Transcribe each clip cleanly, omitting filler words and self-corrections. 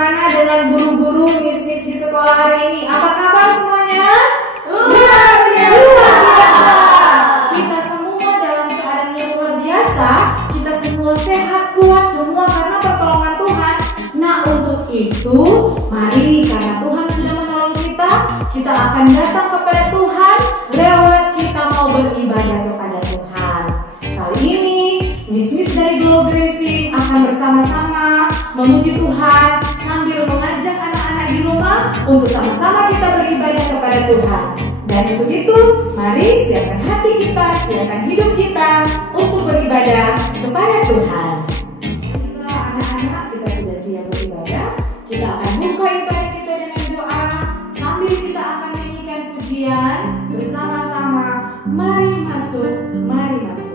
bagaimana dengan guru-guru, miss-miss di sekolah hari ini? Apa kabar semuanya? Luar biasa. Kita semua dalam keadaan yang luar biasa. Kita semua sehat, kuat semua karena pertolongan Tuhan. Nah, untuk itu, mari karena Tuhan sudah menolong kita akan datang kepada Tuhan lewat kita mau beribadah kepada Tuhan. Kali ini, miss-miss dari Glow Gracing akan bersama-sama memuji Tuhan sambil mengajak anak-anak di rumah untuk sama-sama kita beribadah kepada Tuhan. Dan untuk itu, mari siapkan hati kita, siapkan hidup kita untuk beribadah kepada Tuhan. Jika anak-anak kita sudah siap beribadah, kita akan buka ibadah kita dengan doa sambil kita akan nyanyikan pujian bersama-sama. Mari masuk, mari masuk.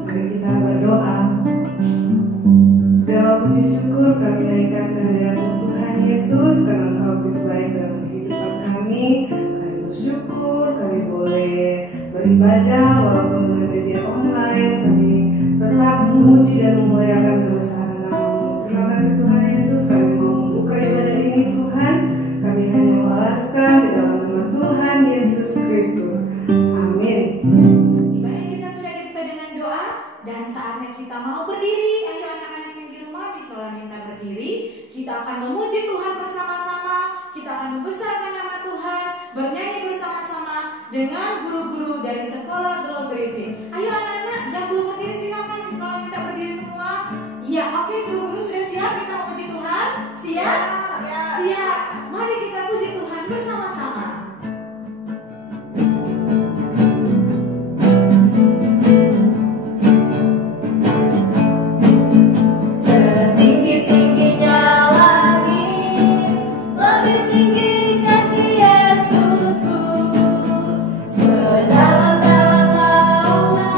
Mari kita berdoa. Segala puji syukur kami naikkan kehadirat Tuhan Yesus karena Engkau begitu baik dalam kehidupan kami. Kami bersyukur kami boleh beribadah walaupun dengan media online. Kami tetap memuji dan memuliakan kebesaran nama-Mu. Terima kasih Tuhan Yesus. Kami mau membuka ibadah ini Tuhan. Kami hanya membalaskan di dalam nama Tuhan Yesus Kristus. Amin. Ibadah kita sudah dibuka dengan doa dan saatnya kita mau berdiri. Ayo anak-anak yang di rumah, Bismillah minta berdiri. Kita akan memuji Tuhan bersama-sama. Kita akan membesarkan nama Tuhan, bernyanyi bersama-sama dengan guru-guru dari sekolah Glow Gracing. Ayo anak-anak yang belum berdiri silakan, Bismillah minta berdiri semua. Ya, oke, guru-guru sudah siap kita memuji Tuhan? Siap? Siap. Mari kita puji Tuhan bersama-sama. Sedalam-dalam laut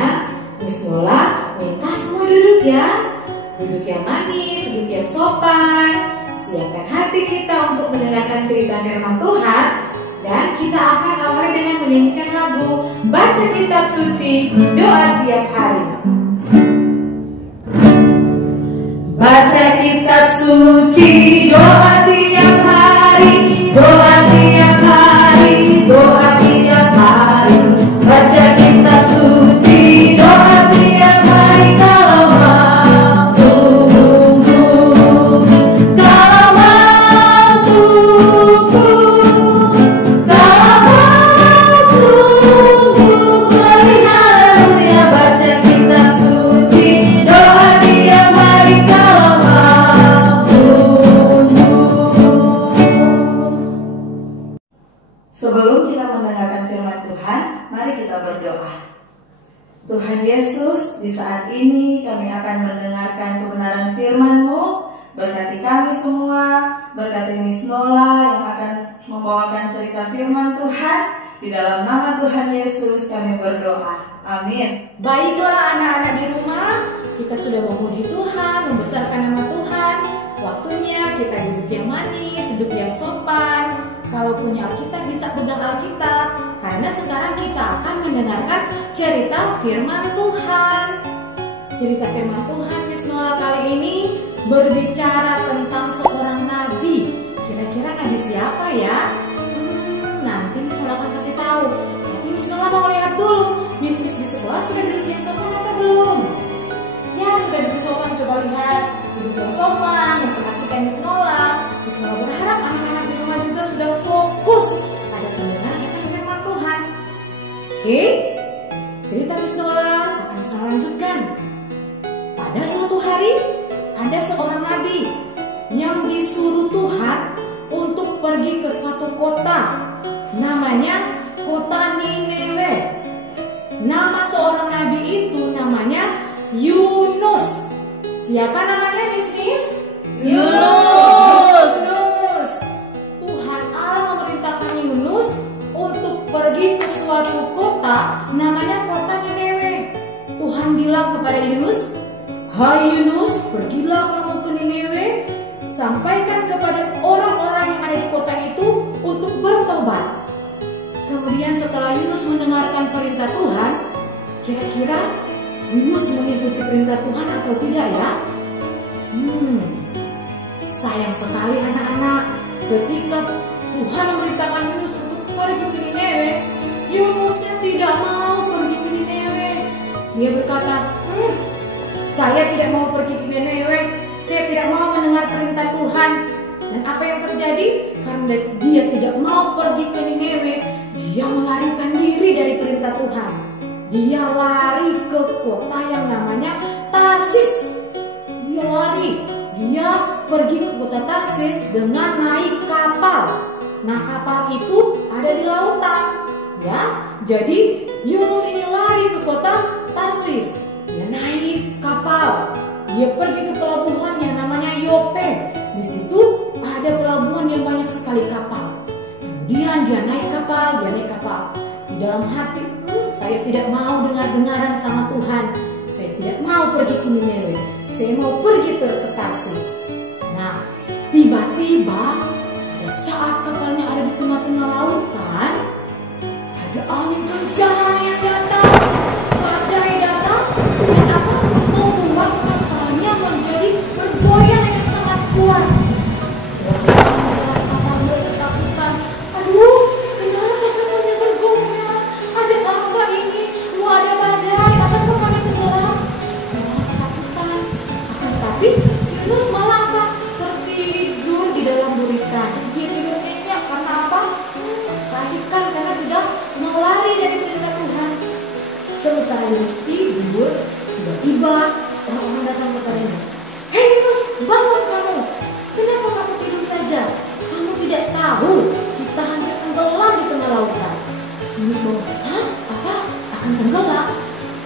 Ya, Miss Nola minta semua duduk ya. Duduk yang manis, duduk yang sopan. Siapkan hati kita untuk mendengarkan cerita firman Tuhan. Dan kita akan awali dengan menyanyikan lagu Baca Kitab Suci, Doa Tiap Hari. Baca kitab suci, doa tiap hari, doa tiap hari, doa tiap hari. Baca kitab suci, doa tiap hari kalau mampu, kalau mampu, kalau mampu. Beri haleluya, baca kitab suci, doa tiap hari kalau mampu. Sebelum kita mendengarkan firman Tuhan, mari kita berdoa. Tuhan Yesus, di saat ini kami akan mendengarkan kebenaran firman-Mu. Berkati kami semua, berkati Miss Nola yang akan membawakan cerita firman Tuhan. Di dalam nama Tuhan Yesus kami berdoa. Amin. Baiklah anak-anak di rumah, kita sudah memuji Tuhan, membesarkan nama Tuhan. Waktunya kita duduk yang manis, duduk yang sopan. Kalau punya Alkitab bisa pegang Alkitab, karena sekarang kita akan mendengarkan cerita firman Tuhan. Cerita firman Tuhan Miss Nola kali ini berbicara tentang seorang nabi. Kira-kira nabi siapa ya? Nanti Miss Nola akan kasih tahu. Tapi Miss Nola mau lihat dulu, Miss di sebelah sudah duduk yang sopan atau belum? Ya, sudah duduk sopan, coba lihat. Duduk yang sopan, memperhatikan Miss Nola. Miss Nola berharap anak-anak di rumah juga sudah fokus pada pendengaran akan firman Tuhan. Oke, cerita Miss Nola akan Miss Nola lanjutkan. Pada suatu hari, ada seorang nabi yang disuruh Tuhan untuk pergi ke satu kota. Namanya kota Nineve. Nama seorang nabi itu namanya Yunus. Siapa namanya Miss? Yunus. Tuhan Allah memerintahkan Yunus untuk pergi ke suatu kota namanya kota Nineve. Tuhan bilang kepada Yunus, "Hai Yunus, pergilah kamu ke Nineve, sampaikan kepada orang-orang yang ada di kota itu untuk bertobat." Kemudian setelah Yunus mendengarkan perintah Tuhan, kira-kira Yunus mengikuti perintah Tuhan atau tidak ya? Sayang sekali anak-anak, ketika Tuhan memerintahkan Yunus untuk pergi ke Nineve, Yunusnya tidak mau pergi ke Nineve. Dia berkata, saya tidak mau pergi ke Nineve, saya tidak mau mendengar perintah Tuhan. Dan apa yang terjadi? Karena dia tidak mau pergi ke Nineve, dia melarikan diri dari perintah Tuhan. Dia lari ke kota yang namanya Tarsis. Dia lari, dia pergi ke kota Tarsis dengan naik kapal. Nah, kapal itu ada di lautan, ya. Jadi Yunus ini lari ke kota Tarsis. Dia naik kapal. Dia pergi ke pelabuhan yang namanya Yope. Di situ ada pelabuhan yang banyak sekali kapal. Kemudian dia naik kapal, Di dalam hati, saya tidak mau dengar-dengaran sama Tuhan. Saya tidak mau pergi ke Nineve. Saya mau pergi ke Tarsis. Nah, tiba-tiba pada saat kapalnya ada di tengah-tengah lautan, ada angin kencang yang datang, badai datang, dan apa membuat kapalnya menjadi bergoyang yang sangat kuat. Kapal ketakutan. Aduh, kenapa kapalnya bergoyang? Ada apa ini? Ada badai, ada kapalnya tenggelam. Ketakutan. Tapi Yunus malah apa? Tertidur di dalam buritan. Dia tidur nyenyak karena apa? Kasihkan karena sudah mau lari dari perintah Tuhan. Sementara Yunus tidur, tiba-tiba orang-orang datang kepadanya. Hei Yunus, bangun kamu. Kenapa kamu tidur saja? Kamu tidak tahu kita hampir tenggelam di tengah lautan. Yunus bangun. Hah? Apa? Akan tenggelam?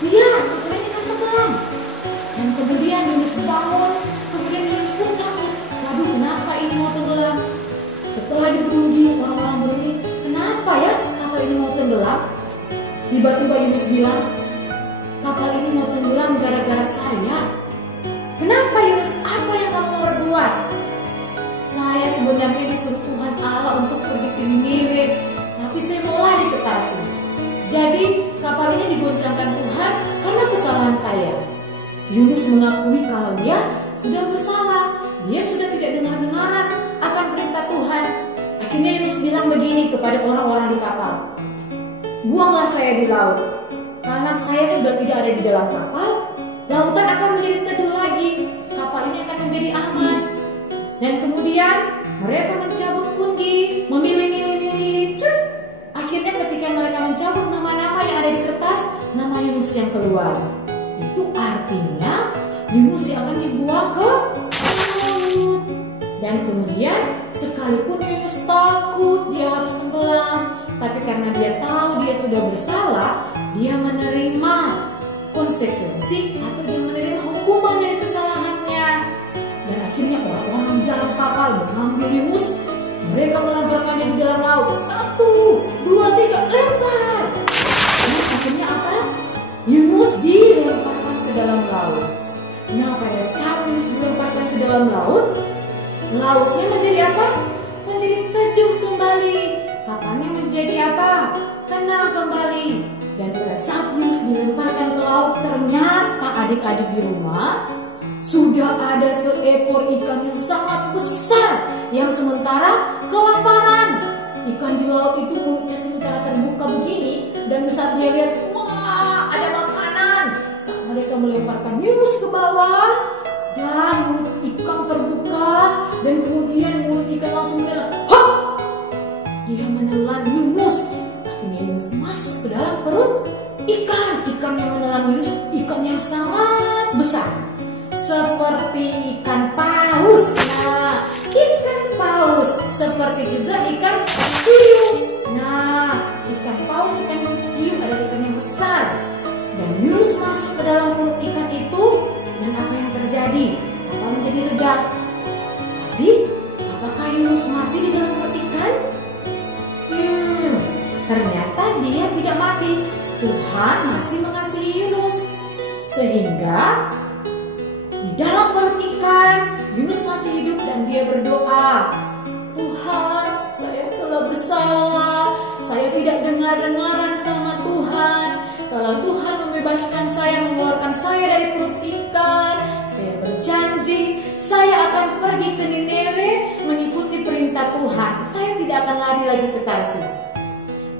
Iya, kapalnya akan tenggelam. Dan kemudian Yunus bangun. Kemudian Yunus pun takut. Waduh, kenapa ini mau tenggelam? Setelah diberunding, orang-orang berunding, kenapa ya kapal ini mau tenggelam? Tiba-tiba Yunus bilang, kapal ini mau tenggelam gara-gara saya. Kenapa Yunus? Apa yang kamu perbuat? Saya sebenarnya disuruh Tuhan Allah untuk pergi ke Niniwe, tapi saya mau lari ke Tarsis. Jadi kapal ini digoncangkan Tuhan karena kesalahan saya. Yunus mengakui kalau dia sudah bersalah. Dia sudah tidak dengar-dengaran akan perintah Tuhan. Akhirnya Yunus bilang begini kepada orang-orang di kapal, buanglah saya di laut, karena saya sudah tidak ada di dalam kapal. Lautan akan menjadi teduh lagi, kapal ini akan menjadi aman. Dan kemudian mereka mencabut kundi, memilih-milih. Akhirnya ketika mereka mencabut nama-nama yang ada di kertas, nama Yunus yang keluar. Itu artinya Yunus yang akan dibuang ke laut. Dan kemudian sekalipun Yunus takut dia harus tenggelam, tapi karena dia tahu dia sudah bersalah, dia menerima konsekuensi atau dia menerima hukuman dari kesalahannya. Dan akhirnya orang-orang di dalam kapal mengambil Yunus, mereka melemparkannya di dalam laut. 1, 2, 3, lempar. Dan akhirnya apa? Yunus dilemparkan ke dalam laut. Nah, pada saat Yunus dilemparkan ke dalam laut, lautnya menjadi apa? Menjadi teduh kembali. Kapalnya menjadi apa? Tenang kembali. Dan pada saat Yunus dilemparkan ke laut, ternyata adik-adik di rumah sudah ada seekor ikan yang sangat besar yang sementara kelaparan. Ikan di laut itu mulutnya sementara terbuka begini, dan saat dia lihat, wah, ada makanan. Saat mereka melemparkan Yunus ke bawah, dan mulut ikan terbuka, dan kemudian mulut ikan langsung menelan. Hop! Dia menelan Yunus. Akhirnya Yunus masuk ke dalam perut ikan. Ikan yang menelan Yunus, ikan yang sangat besar, seperti ikan paus. Nah, ikan paus seperti juga ikan hiu. Nah, ikan paus, ikan hiu adalah ikan yang besar. Dan Yunus masuk ke dalam mulut ikan itu, dan apa yang terjadi? Kapal menjadi redak. Tapi apakah Yunus mati di dalam perut ikan? Ternyata dia tidak mati. Tuhan masih mengasihi Yunus, sehingga di dalam perut ikan Yunus masih hidup dan dia berdoa, Tuhan, saya telah bersalah. Saya tidak dengar-dengaran sama Tuhan. Kalau Tuhan membebaskan saya, mengeluarkan saya dari perut ikan, saya berjanji saya akan pergi ke Niniwe mengikuti perintah Tuhan. Saya tidak akan lari lagi ke Tarsis.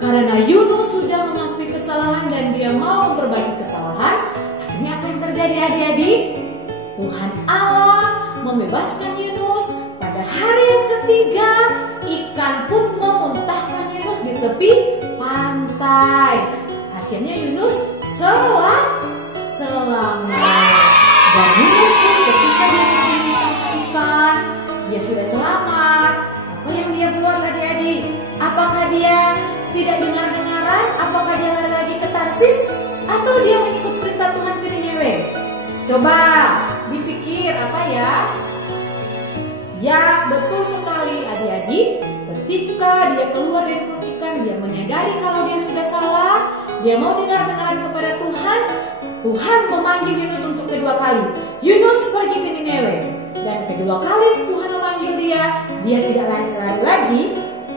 Karena Yunus sudah mengakui kesalahan dan dia mau memperbaiki kesalahan, akhirnya apa yang terjadi adik-adik? Tuhan Allah membebaskan Yunus. Pada hari yang ketiga, ikan pun memuntahkan Yunus di tepi pantai. Akhirnya Yunus selamat. Dan Yunus pun ketika dia sudah memuntahkan ikan, dia sudah selamat. Apa yang dia buat adik-adik? Apakah dia tidak dengar-dengaran? Apakah dia lari lagi ke Tarsis? Atau dia mengikut perintah Tuhan ke Niniwe? Coba dipikir apa ya? Ya, betul sekali adik-adik. Ketika dia keluar dari perut ikan, dia menyadari kalau dia sudah salah. Dia mau dengar-dengaran kepada Tuhan. Tuhan memanggil Yunus untuk kedua kali. Yunus pergi ke Niniwe. Dan kedua kali Tuhan memanggil dia. Dia tidak lari-lari lagi,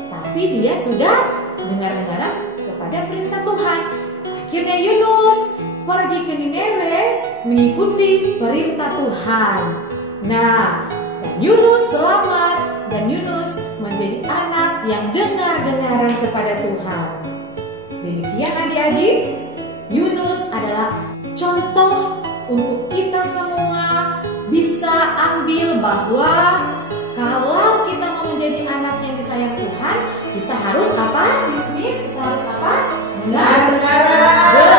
tapi dia sudah dengar-dengaran kepada perintah Tuhan. Akhirnya Yunus pergi ke Niniwe mengikuti perintah Tuhan. Nah, dan Yunus selamat, dan Yunus menjadi anak yang dengar-dengaran kepada Tuhan. Demikian adik-adik, Yunus adalah contoh untuk kita semua bisa ambil bahwa kalau kita mau menjadi anak yang disayang Tuhan, kita harus apa? Bisnis, kita harus apa? Dengar-dengaran.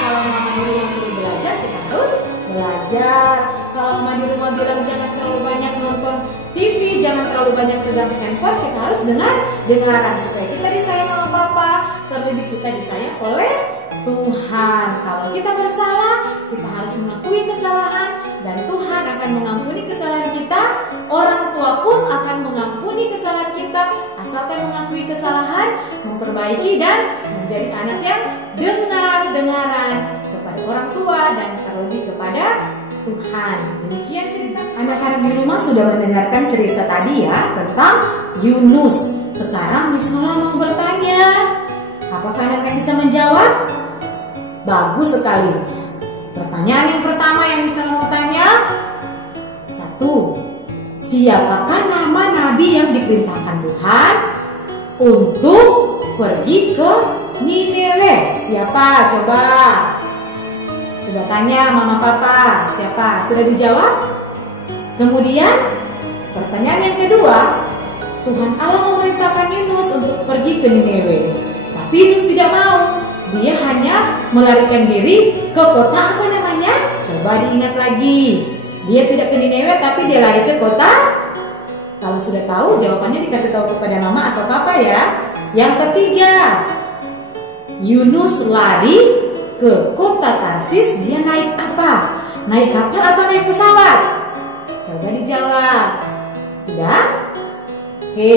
Kalau mama di rumah suruh belajar, kita harus belajar. Kalau mama di rumah bilang jangan terlalu banyak nonton TV, jangan terlalu banyak pegang handphone, kita harus dengar-dengaran supaya kita disayang sama Papa, terlebih kita disayang oleh Tuhan. Kalau kita bersalah, kita harus mengakui kesalahan dan Tuhan akan mengampuni kesalahan kita. Orang tua pun akan mengampuni kesalahan kita asalkan mengakui kesalahan, memperbaiki dan menjadi anak yang dengar-dengaran kepada orang tua dan terlebih kepada Tuhan. Demikian cerita. Anak-anak di rumah sudah mendengarkan cerita tadi ya tentang Yunus. Sekarang Miss Nola mau bertanya, apakah anak-anak bisa menjawab? Bagus sekali. Pertanyaan yang pertama yang Miss Nola mau tanya, 1. Siapakah nama nabi yang diperintahkan Tuhan untuk pergi ke Nineve? Siapa? Coba. Sudah tanya mama papa, siapa? Sudah dijawab? Kemudian pertanyaan yang kedua, Tuhan Allah memerintahkan Yunus untuk pergi ke Nineve. Tapi Yunus tidak mau. Dia hanya melarikan diri ke kota apa namanya? Coba diingat lagi. Dia tidak ke Nineve tapi dia lari ke kota. Kalau sudah tahu jawabannya dikasih tahu kepada mama atau papa ya. Yang ketiga, Yunus lari ke kota Tarsis, dia naik apa? Naik kapal atau naik pesawat? Coba dijawab. Sudah? Oke.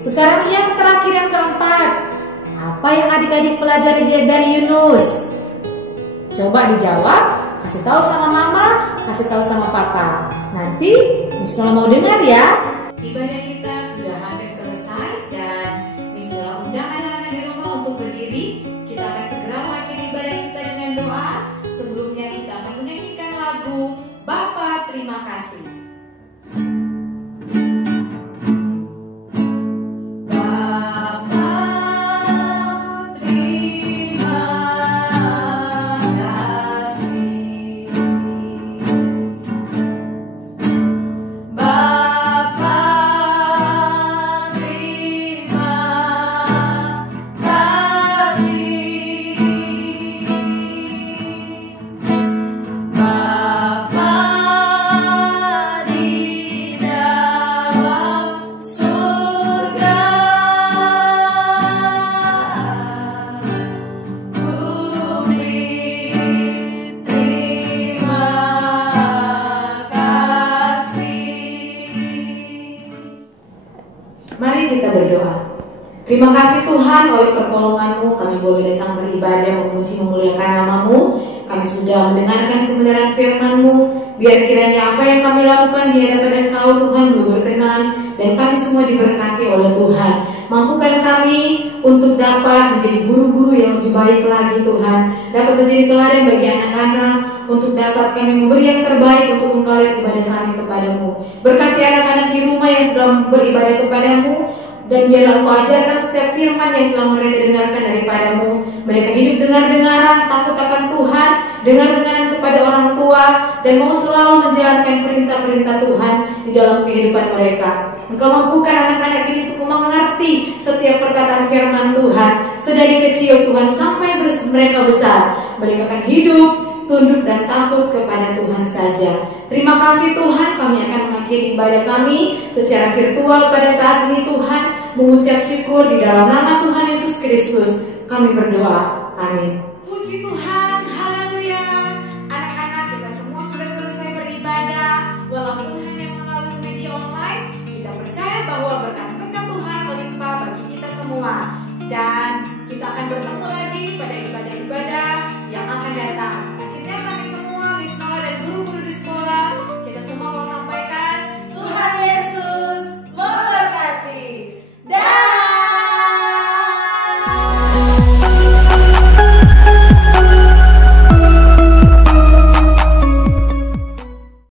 Sekarang yang terakhir, yang keempat. Apa yang adik-adik pelajari dari Yunus? Coba dijawab. Kasih tahu sama mama, kasih tahu sama papa. Nanti Miss Nola mau dengar ya. Ibadah kita sudah hampir selesai dan Miss Nola undang anak-anak di rumah untuk berdiri. Kita akan segera mengakhiri ibadah kita dengan doa. Sebelumnya kita akan menyanyikan lagu Bapa Terima Kasih. Mari kita berdoa. Terima kasih Tuhan, oleh pertolongan-Mu kami boleh datang beribadah, memuji, memuliakan nama-Mu. Kami sudah mendengarkan kebenaran firman-Mu. Biar kiranya apa yang kami lakukan di hadapan Engkau Tuhan berkenan, dan kami semua diberkati oleh Tuhan. Mampukan kami untuk dapat menjadi guru-guru yang lebih baik lagi Tuhan, dapat menjadi teladan bagi anak-anak, untuk dapat kami memberi yang terbaik untuk Engkau lihat ibadah kami kepadamu. Berkati anak-anak di rumah yang sedang beribadah kepadamu, dan biarlah Engkau ajarkan setiap firman yang telah mereka dengarkan daripadamu. Mereka hidup dengar-dengaran, takut akan Tuhan, dengar-dengaran kepada orang tua, dan mau selalu menjalankan perintah-perintah Tuhan di dalam kehidupan mereka. Engkau mampukan anak-anak ini untuk mengerti setiap perkataan firman Tuhan. Sedari kecil Tuhan sampai mereka besar, mereka akan hidup tunduk dan takut kepada Tuhan saja. Terima kasih Tuhan, kami akan mengakhiri ibadah kami secara virtual pada saat ini Tuhan, mengucap syukur di dalam nama Tuhan Yesus Kristus. Kami berdoa. Amin. Puji Tuhan.